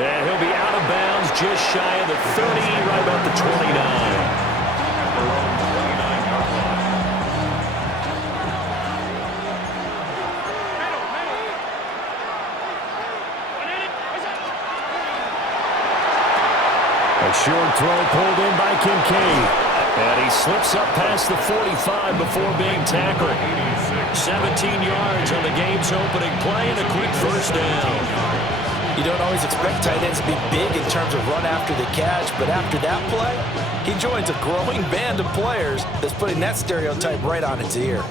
And he'll be out of bounds just shy of the 30, right about the 29. A short throw pulled in by Kincaid. And he slips up past the 45 before being tackled. 17 yards on the game's opening play and a quick first down. You don't always expect tight ends to be big in terms of run after the catch, but after that play, he joins a growing band of players that's putting that stereotype right on its ear.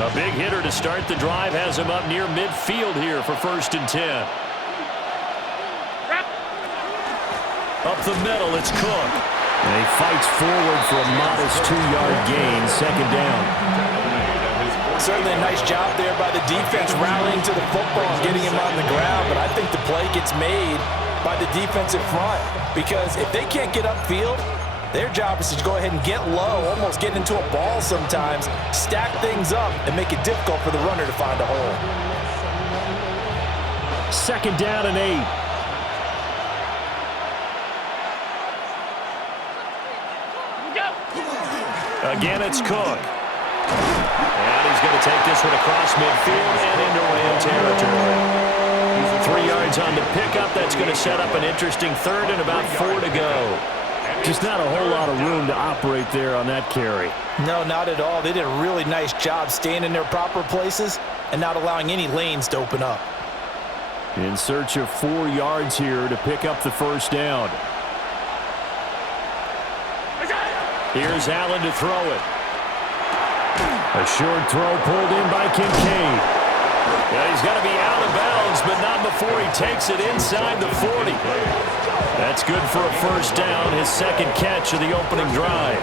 A big hitter to start the drive has him up near midfield here for 1st and 10. Up the middle, it's Cook. And he fights forward for a modest 2-yard gain, 2nd down. Certainly a nice job there by the defense rallying to the football and getting him on the ground, but I think the play gets made by the defensive front because if they can't get upfield, their job is to go ahead and get low, almost get into a ball sometimes, stack things up, and make it difficult for the runner to find a hole. 2nd down and 8. Again, it's Cook. And he's going to take this one across midfield and into Ram territory. 3 yards on the pickup. That's going to set up an interesting 3rd and about 4 to go. Just not a whole lot of room to operate there on that carry. No, not at all. They did a really nice job staying in their proper places and not allowing any lanes to open up. In search of 4 yards here to pick up the first down. Here's Allen to throw it. A short throw pulled in by Kincaid. Yeah, he's going to be out of bounds, but not before he takes it inside the 40. That's good for a first down, his 2nd catch of the opening drive.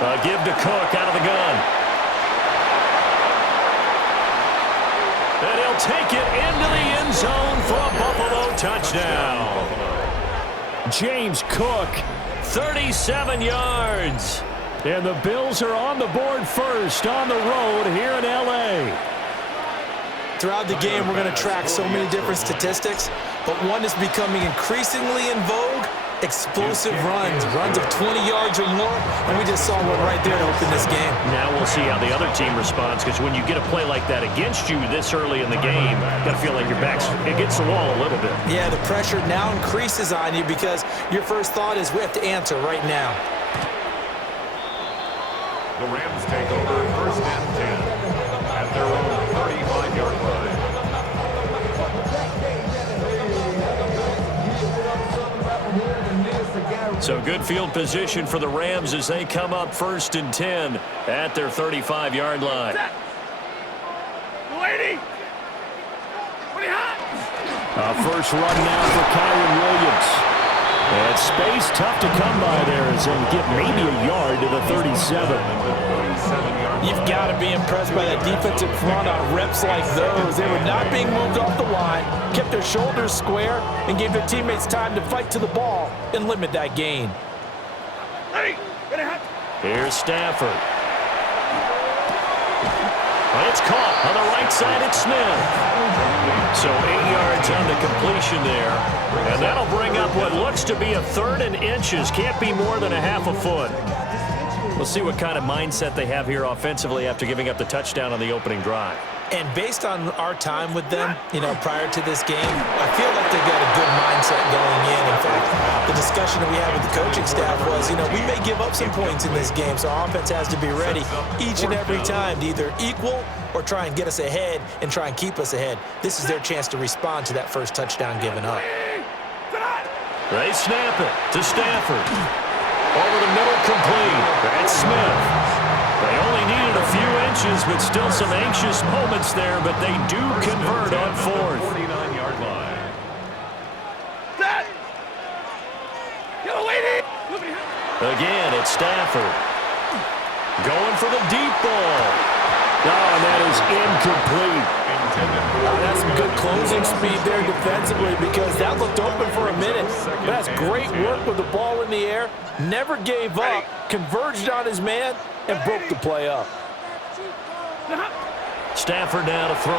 A give to Cook out of the gun. And he'll take it into the end zone for a Buffalo touchdown. James Cook, 37 yards. And the Bills are on the board first on the road here in L.A. Throughout the game, we're going to track so many different statistics, but one is becoming increasingly in vogue, explosive runs of 20 yards or more, and we just saw one right there to open this game. Now we'll see how the other team responds, because when you get a play like that against you this early in the game, you got to feel like your back's against the wall a little bit. Yeah, the pressure now increases on you because your first thought is we have to answer right now. The Rams take over 1st and 10 at their own 35-yard line. So good field position for the Rams as they come up 1st and 10 at their 35-yard line. First run now for Kyron Williams. And space tough to come by there as they get maybe a yard to the 37. You've got to be impressed by that defensive front on reps like those. They were not being moved off the line, kept their shoulders square, and gave their teammates time to fight to the ball and limit that gain. Here's Stafford. It's caught on the right side. It's Smith. So 8 yards on the completion there. And that'll bring up what looks to be a 3rd and inches. Can't be more than a half a foot. We'll see what kind of mindset they have here offensively after giving up the touchdown on the opening drive. And based on our time with them, prior to this game, I feel like they've got a good mindset going in. In fact, the discussion that we had with the coaching staff was, we may give up some points in this game, so our offense has to be ready each and every time to either equal or try and get us ahead and try and keep us ahead. This is their chance to respond to that first touchdown given up. They snap it to Stafford. Over the middle, complete. That's Smith. They only needed a few inches, but still some anxious moments there, but they do convert on 4th. 49-yard line. Again, it's Stafford. Going for the deep ball. and that is incomplete. That's some good closing speed there defensively because that looked open for a minute. But that's great work with the ball in the air. Never gave up, converged on his man, and broke the play up. Stafford now to throw.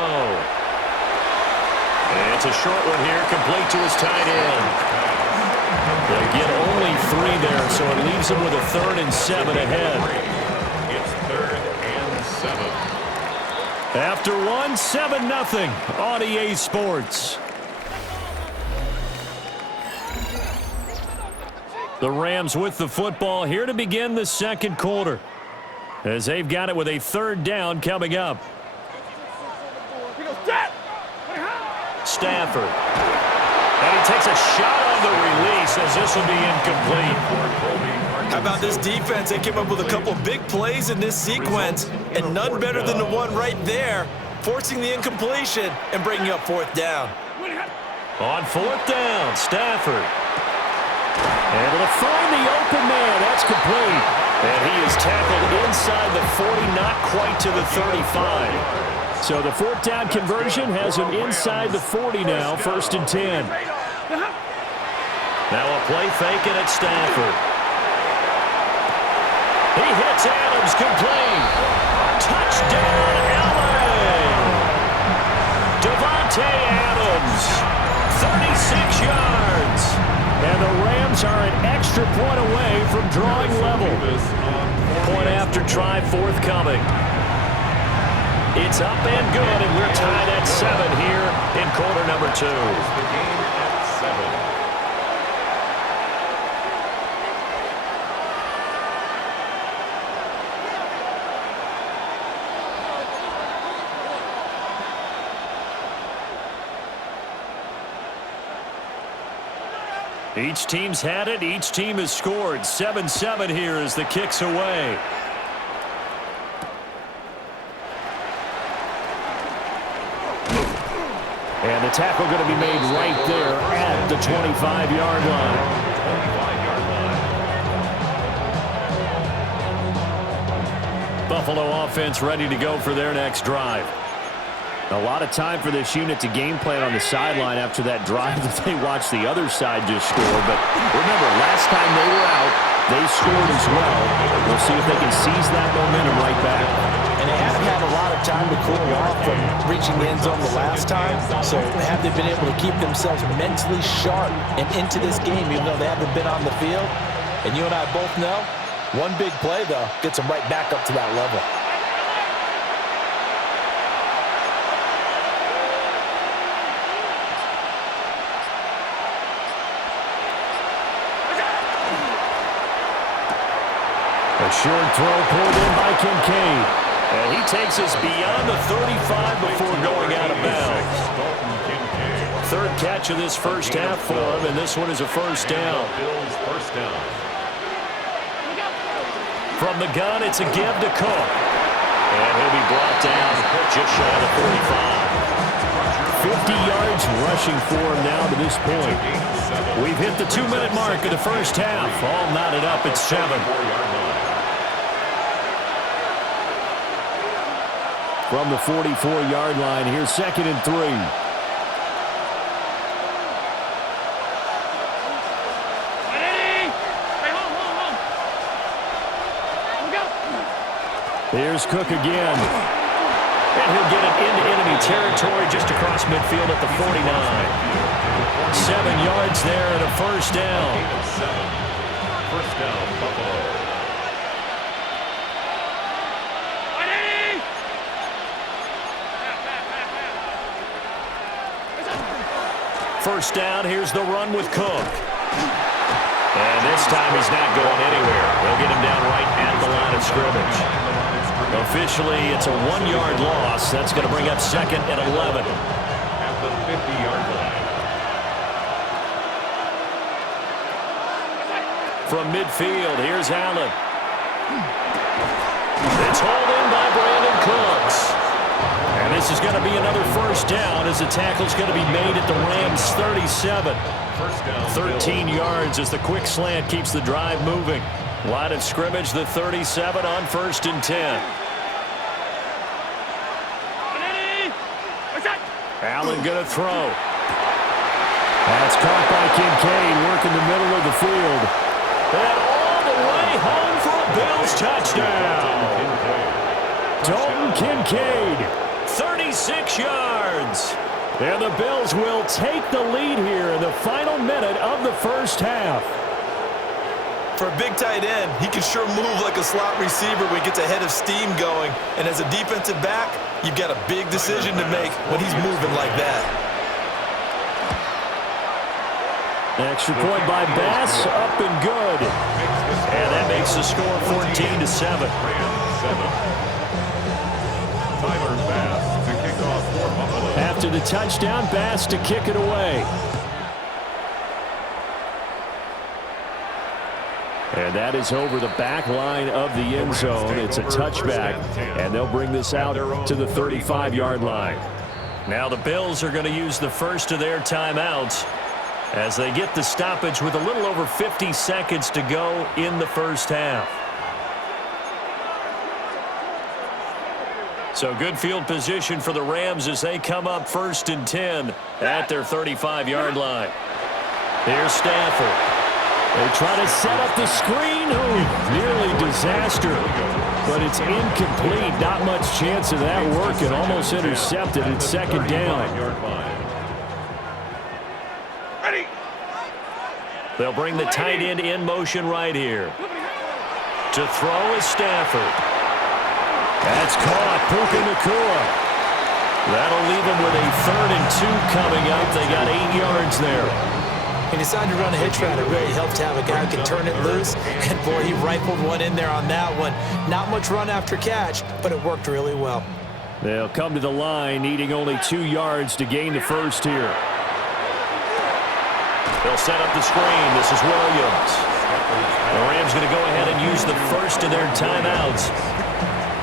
And it's a short one here, complete to his tight end. They'll get only 3 there, so it leaves them with a 3rd and 7 ahead. It's 3rd and 7. After 1, 7-0 on EA Sports. The Rams with the football here to begin the second quarter, as they've got it with a 3rd down coming up. Stafford. And he takes a shot on the release as this will be incomplete. How about this defense? They came up with a couple big plays in this sequence, and none better than the one right there, forcing the incompletion and bringing up 4th down. On 4th down, Stafford. Able to find the open man. That's complete. And he is tackled inside the 40, not quite to the 35. So the 4th down conversion has him inside the 40 now, 1st and 10. Now a play fake and it's Stafford. He hits Adams, complete. Touchdown, LA! Devontae Adams, 36 yards. And the Rams are an extra point away from drawing level. Point after try forthcoming. It's up and good, and we're tied at 7 here in quarter number 2. The game at 7. Each team's had it. Each team has scored. 7-7 here as the kick's away. And the tackle going to be made right there at the 25-yard line. Buffalo offense ready to go for their next drive. A lot of time for this unit to game plan on the sideline after that drive that they watched the other side just score. But remember, last time they were out, they scored as well. We'll see if they can seize that momentum right back. And they haven't had a lot of time to cool off from reaching the end zone the last time. So have they been able to keep themselves mentally sharp and into this game, even though they haven't been on the field? And you and I both know, one big play, though, gets them right back up to that level. A short throw pulled in by Kincaid. And he takes us beyond the 35 before going out of bounds. 3rd catch of this first half for him, and this one is a 1st down. From the gun, it's a give to Cook. And he'll be brought down just shy of the 45. 50 yards rushing for him now to this point. We've hit the 2-minute mark of the first half. All knotted up at 7. From the 44-yard line, here's 2nd and 3. Here's Cook again. And he'll get it into enemy territory just across midfield at the 49. 7 yards there and a 1st down. 1st down, Buffalo. First down, here's the run with Cook. And this time he's not going anywhere. They'll get him down right at the line of scrimmage. Officially, it's a 1-yard loss. That's going to bring up 2nd and 11. At the 50-yard line. From midfield, here's Allen. It's hauled in by Brandon Cooks. And this is going to be another 1st down as the tackle's going to be made at the Rams' 37. 13 yards as the quick slant keeps the drive moving. Line of scrimmage, the 37 on 1st and 10. Allen going to throw. That's caught by Kincaid, working the middle of the field. And all the way home for a Bills touchdown. Dalton Kincaid, 36 yards. And the Bills will take the lead here in the final minute of the first half. For a big tight end, he can sure move like a slot receiver when he gets a head of steam going. And as a defensive back, you've got a big decision to make when he's moving like that. Extra point by Bass, up and good. And that makes the score 14-7. Tyler Bass to kick off for Buffalo. After the touchdown, Bass to kick it away. And that is over the back line of the end zone. It's a touchback, and they'll bring this out to the 35-yard line. Now the Bills are going to use the first of their timeouts as they get the stoppage with a little over 50 seconds to go in the first half. So good field position for the Rams as they come up 1st and 10 at their 35-yard line. Here's Stafford. They try to set up the screen. Oh, nearly disaster. But it's incomplete. Not much chance of that working. Almost intercepted. It's 2nd down. They'll bring the tight end in motion right here. To throw is Stafford. That's caught. Puka Nacua. That'll leave them with a 3rd and 2 coming up. They got 8 yards there. He decided to run a hitch route. It really helped to have a guy who can turn it loose. And, boy, he rifled one in there on that one. Not much run after catch, but it worked really well. They'll come to the line, needing only 2 yards to gain the first here. They'll set up the screen. This is Williams. The Rams going to go ahead and use the first of their timeouts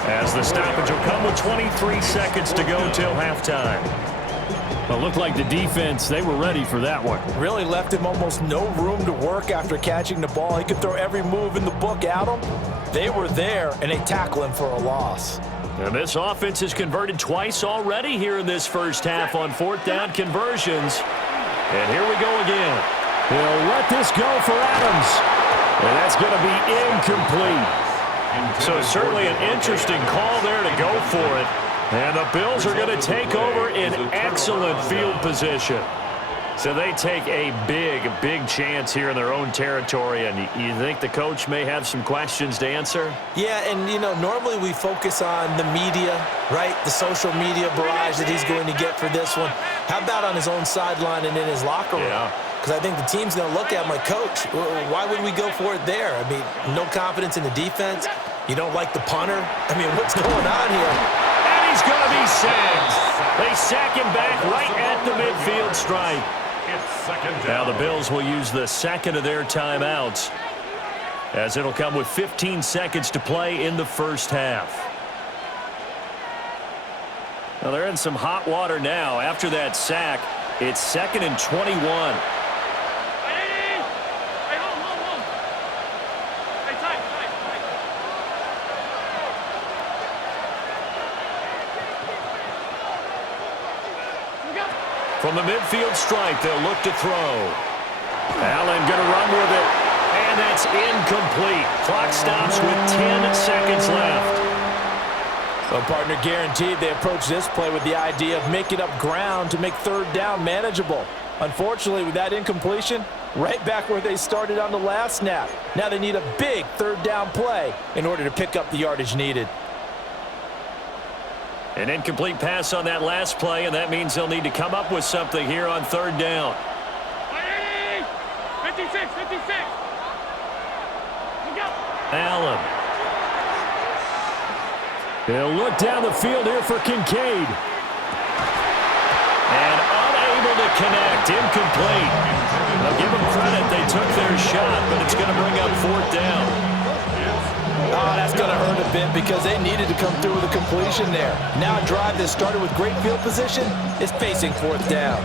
as the stoppage will come with 23 seconds to go till halftime. Well, it looked like the defense, they were ready for that one. Really left him almost no room to work after catching the ball. He could throw every move in the book at him. They were there, and they tackle him for a loss. And this offense has converted twice already here in this first half on 4th down conversions. And here we go again. He'll let this go for Adams. And that's going to be incomplete. So certainly an interesting call there to go for it. And the Bills are going to take over in excellent field position. So they take a big chance here in their own territory. And you think the coach may have some questions to answer? Yeah, and, you know, normally we focus on the media, right? The social media barrage that he's going to get for this one. How about on his own sideline and in his locker room? Yeah. Because I think the team's going to look at him like, Coach, why would we go for it there? I mean, no confidence in the defense. You don't like the punter. I mean, what's going on here? He's going to be sacked. They sack him back right at the midfield stripe. Now the Bills will use the second of their timeouts as it'll come with 15 seconds to play in the first half. Now they're in some hot water now. After that sack, it's 2nd and 21. From the midfield stripe, they'll look to throw. Allen going to run with it. And that's incomplete. Clock stops with 10 seconds left. Well, partner, guaranteed they approach this play with the idea of making up ground to make 3rd down manageable. Unfortunately, with that incompletion, right back where they started on the last snap. Now they need a big 3rd down play in order to pick up the yardage needed. An incomplete pass on that last play, and that means they'll need to come up with something here on 3rd down. 56. Allen. They'll look down the field here for Kincaid. And unable to connect. Incomplete. I'll give them credit. They took their shot, but it's going to bring up 4th down. Oh, that's going to hurt a bit because they needed to come through with a completion there. Now a drive that started with great field position is facing 4th down.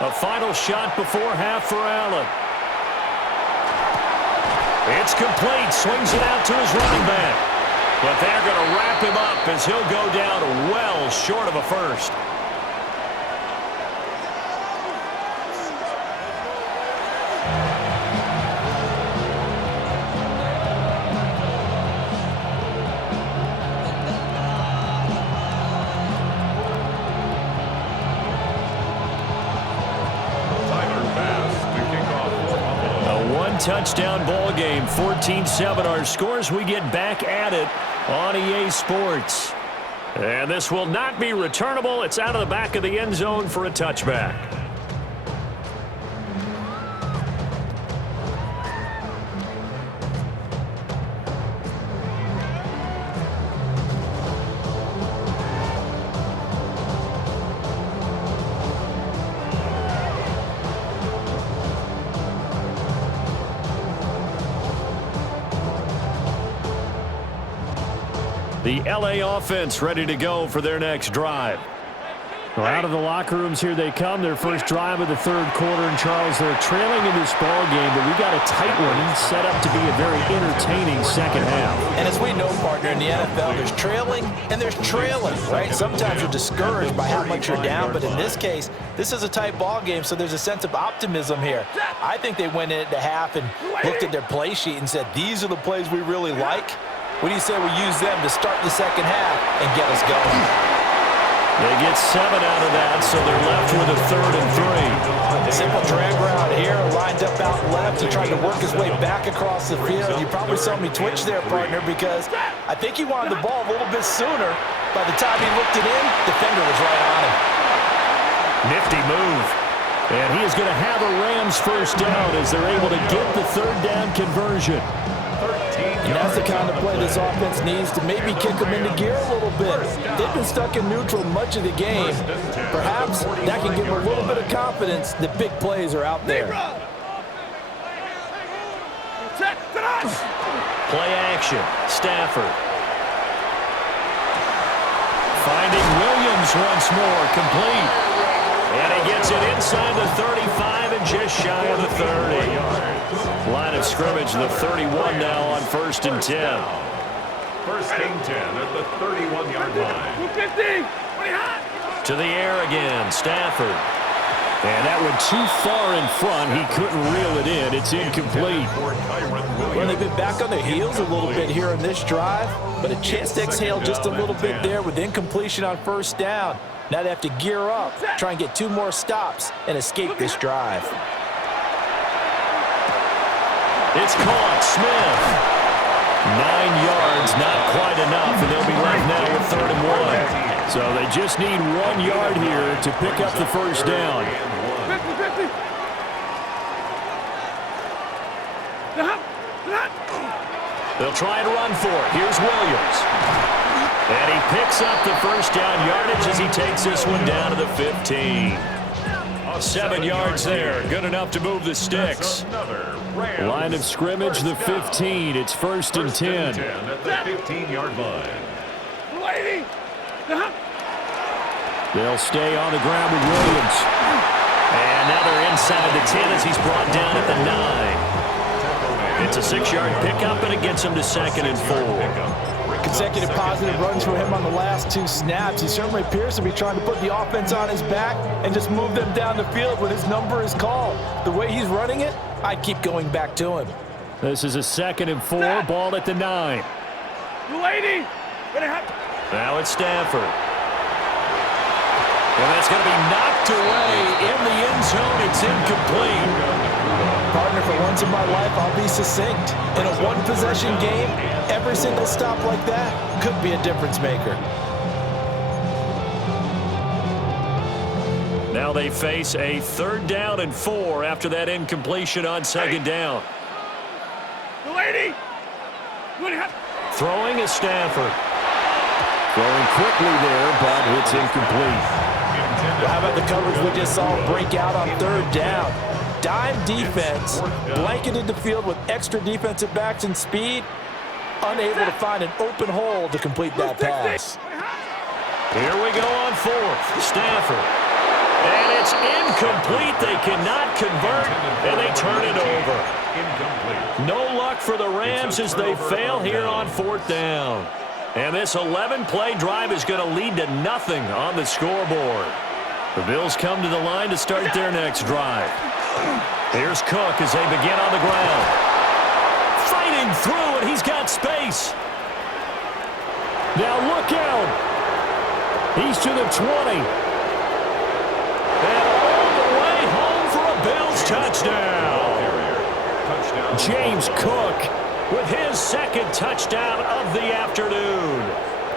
A final shot before half for Allen. It's complete. Swings it out to his running back. But they're going to wrap him up as he'll go down well short of a first. Touchdown ball game, 14-7 our scores. We get back at it on EA Sports. And this will not be returnable. It's out of the back of the end zone for a touchback. The LA offense ready to go for their next drive. Well, out of the locker rooms here they come. Their first drive of the third quarter. And, Charles, they're trailing in this ball game, but we got a tight one set up to be a very entertaining second half. And as we know, partner, in the NFL, there's trailing and there's trailing, right? Sometimes you're discouraged by how much you're down, but in this case, this is a tight ball game, so there's a sense of optimism here. I think they went into half and looked at their play sheet and said, these are the plays we really like. What do you say we use them to start the second half and get us going? They get 7 out of that, so they're left with a 3rd and 3. Simple drag route here, lined up out left. He tried to work his way back across the field. You probably saw me twitch there, partner, because I think he wanted the ball a little bit sooner. By the time he looked it in, defender was right on him. Nifty move. And he is going to have a Rams first down as they're able to get the 3rd down conversion. And that's the kind of play this offense needs to maybe kick them into gear a little bit. They've been stuck in neutral much of the game. Perhaps that can give them a little bit of confidence that big plays are out there. Play action. Stafford. Finding Williams once more. Complete. And he gets it inside the 35 and just shy of the 30. Line of scrimmage, the 31 now on 1st and 10. 1st and 10 at the 31-yard line. To the air again, Stafford. And that one too far in front. He couldn't reel it in. It's incomplete. Well, they've been back on their heels a little bit here in this drive, but a chance to exhale just a little bit there with incompletion on 1st down. Now they have to gear up, try and get 2 more stops, and escape this drive. It's caught. Smith. 9 yards, not quite enough, and they'll be left now with 3rd and 1. So they just need 1 yard here to pick up the first down. They'll try and run for it. Here's Williams. And he picks up the first down yardage as he takes this one down to the 15. 7 yards there. Good enough to move the sticks. Line of scrimmage, the 15. It's 1st and 10. At the 15-yard line. They'll stay on the ground with Williams. And now they're inside the 10 as he's brought down at the 9. It's a 6-yard pickup, and it gets him to 2nd and 4. Consecutive positive runs for him on the last 2 snaps. He certainly appears to be trying to put the offense on his back and just move them down the field when his number is called. The way he's running it, I'd keep going back to him. This is a 2nd and 4, ball at the 9. Now it's Stafford. And that's going to be knocked away in the end zone. It's incomplete. Partner, for once in my life, I'll be succinct. In a one-possession game, every single stop like that could be a difference maker. Now they face a 3rd down and 4 after that incompletion on 2nd down. Throwing is Stafford. Throwing quickly there, but it's incomplete. Well, how about the coverage we just saw break out on 3rd down? Dime defense, blanketed the field with extra defensive backs and speed, unable to find an open hole to complete that pass. Here we go on 4th. Stafford. And it's incomplete. They cannot convert, and they turn it over. Incomplete. No luck for the Rams as they fail here on 4th down. And this 11-play drive is going to lead to nothing on the scoreboard. The Bills come to the line to start their next drive. Here's Cook as they begin on the ground. Fighting through, and he's got space. Now look out. He's to the 20. And all the way home for a Bills touchdown. James Cook with his second touchdown of the afternoon.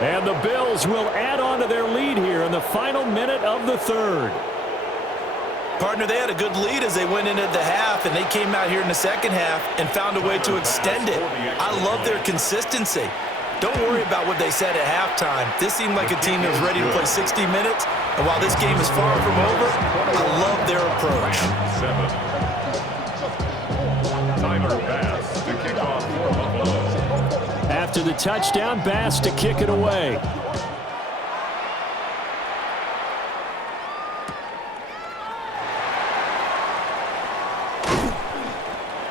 And the Bills will add on to their lead here in the final minute of the 3rd. Partner, they had a good lead as they went into the half, and they came out here in the second half and found a way to extend it. I love their consistency. Don't worry about what they said at halftime. This seemed like a team that was ready to play 60 minutes, and while this game is far from over, I love their approach. 7. Tyler Bass to kick off for Buffalo. After the touchdown, Bass to kick it away.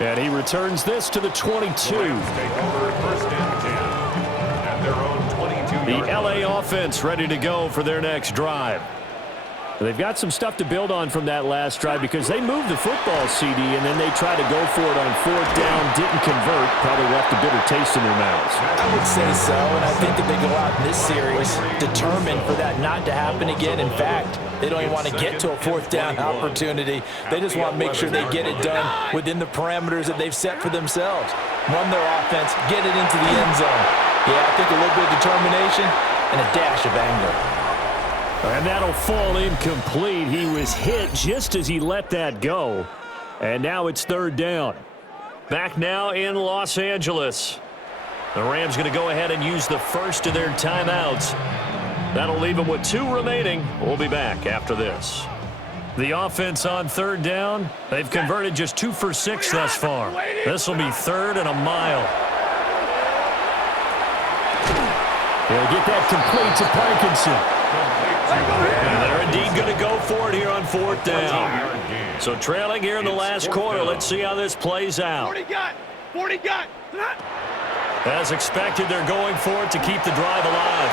And he returns this to the 22. Take over 1st and 10 at their own 22-yard The line. LA offense ready to go for their next drive. They've got some stuff to build on from that last drive because they moved the football, CD, and then they tried to go for it on 4th down, didn't convert, probably left a bitter taste in their mouths. I would say so, and I think that they go out in this series determined for that not to happen again. In fact, they don't even want to get to a 4th down opportunity. They just want to make sure they get it done within the parameters that they've set for themselves. Run their offense, get it into the end zone. Yeah, I think a little bit of determination and a dash of anger. And that'll fall incomplete. He was hit just as he let that go. And now it's 3rd down. Back now in Los Angeles. The Rams going to go ahead and use the first of their timeouts. That'll leave them with 2 remaining. We'll be back after this. The offense on 3rd down. They've converted just 2 for 6 thus far. This will be 3rd and a mile. He'll get that complete to Parkinson. And they're indeed going to go for it here on 4th down. So trailing here in the last quarter. Let's see how this plays out. 40 got. 40 got. As expected, they're going for it to keep the drive alive.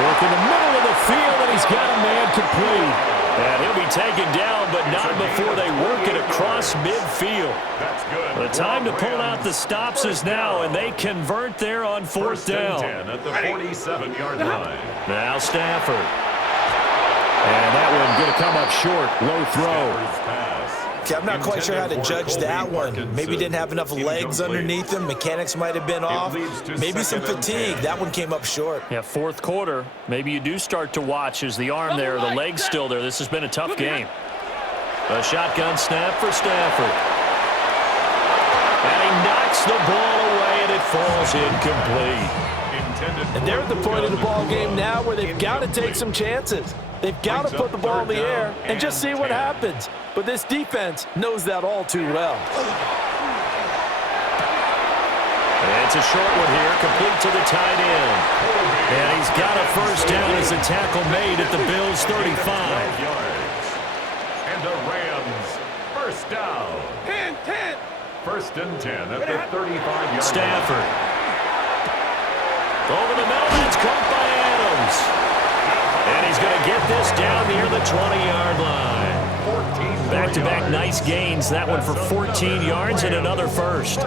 Work in the middle of the field, and he's got a man complete. And he'll be taken down, but not before they work it across midfield. That's good. The time to pull out the stops is now, and they convert there on 4th down. 10 at the 47-yard line. Now Stafford. And that one going to come up short. Low throw. Okay, I'm not quite sure how to judge that one. Maybe didn't have enough legs underneath him. Mechanics might have been off. Maybe some fatigue. That one came up short. Yeah, 4th quarter. Maybe you do start to watch as the arm there, the leg's still there. This has been a tough game. A shotgun snap for Stafford. And he knocks the ball away, and it falls incomplete. And they're at the point of the ball game now where they've got to take some chances. They've got to put the ball in the air and just see what happens. But this defense knows that all too well. And it's a short one here, complete to the tight end. And he's got a first down as a tackle made at the Bills' 35. And the Rams, first down. 10, 10. 1st and 10 at the 35-yard line. Stafford. Over the middle, that's caught by Adams. And he's going to get this down near the 20-yard line. Back-to-back nice gains. That one for 14 yards and another first.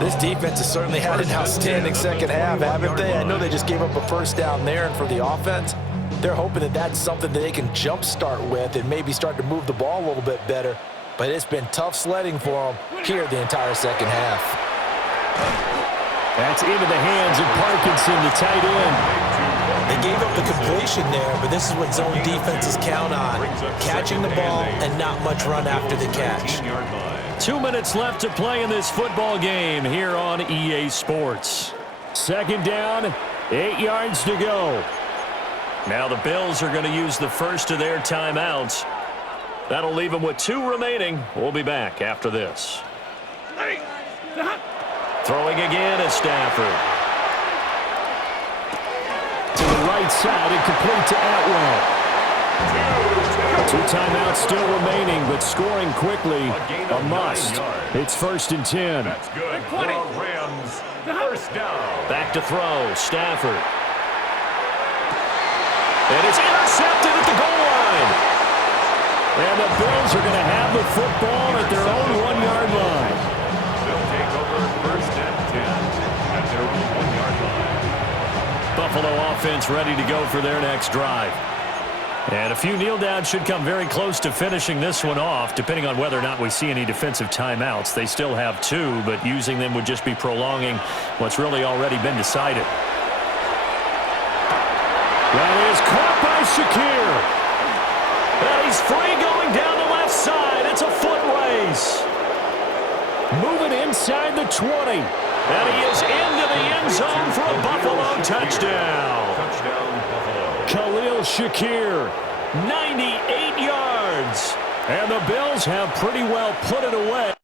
This defense has certainly had an outstanding second half, haven't they? I know they just gave up a first down there, and for the offense, they're hoping that that's something that they can jumpstart with and maybe start to move the ball a little bit better. But it's been tough sledding for them here the entire second half. That's into the hands of Parkinson, the tight end. They gave up the completion there, but this is what zone defenses count on. Catching the ball and not much run after the catch. 2 minutes left to play in this football game here on EA Sports. 2nd down, 8 yards to go. Now the Bills are going to use the first of their timeouts. That'll leave them with 2 remaining. We'll be back after this. Throwing again is Stafford. To the right side and complete to Atwell. 2 timeouts still remaining, but scoring quickly, a must. It's 1st and 10. That's good for Rams. First down. Back to throw, Stafford. And it's intercepted at the goal line. And the Bills are going to have the football at their own 1-yard line. They'll take over 1st and 10 at their own 1-yard line. Buffalo offense ready to go for their next drive. And a few kneel downs should come very close to finishing this one off, depending on whether or not we see any defensive timeouts. They still have 2, but using them would just be prolonging what's really already been decided. That is caught by Shakir. And he's free going down the left side. It's a foot race. Moving inside the 20. And he is into the end zone for a Buffalo touchdown. Touchdown, Buffalo. Khalil Shakir, 98 yards. And the Bills have pretty well put it away.